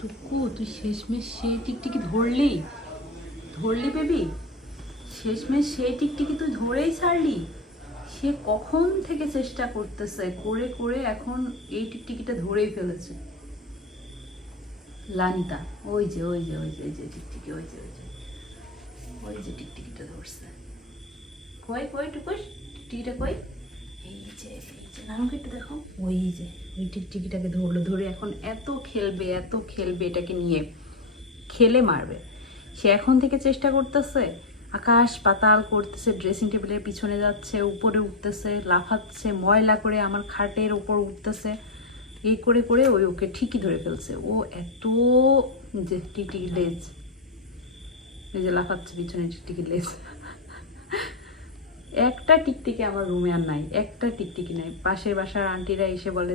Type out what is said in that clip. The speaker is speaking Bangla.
টুকু তুই শেষমেশ সেই টিকটিকি ধরলি, ধরলি বেবি, শেষমেশ সেই টিকটিকি তুই ধরেই ছাড়লি। সে কখন থেকে চেষ্টা করতেছে, করে করে এখন এই টিকটিকিটা ধরেই ফেলেছে। লানিতা, ওই যে ওই যে ওই যে ওই যে টিকটিকি, ওই যে ওই যে ওই যে টিকটিকিটা ধরছে। কই কই টুকুস, টিকটিকিটা কই? এই যে নানুকে একটু দেখো, ওই যে ওই টিকটিকিটাকে ধরলো, ধরে এখন এত খেলবে এত খেলবে, এটাকে নিয়ে খেলে মারবে। সে এখন থেকে চেষ্টা করতেছে, আকাশ পাতাল করতেছে, ড্রেসিং টেবিলের পিছনে যাচ্ছে, উপরে উঠতেছে, লাফাচ্ছে, ময়লা করে আমার খাটের উপর উঠতেছে। এই করে করে ওই ওকে ঠিকই ধরে ফেলছে। ও এত যে টিকটিকি লেজ, এই যে লাফাচ্ছে পিছনে টিকটিকি লেজ। একটা টিকটিকি আমার রুমে আর নাই, একটা টিকটিকি নাই। পাশের বাসার আন্টিরা এসে বলে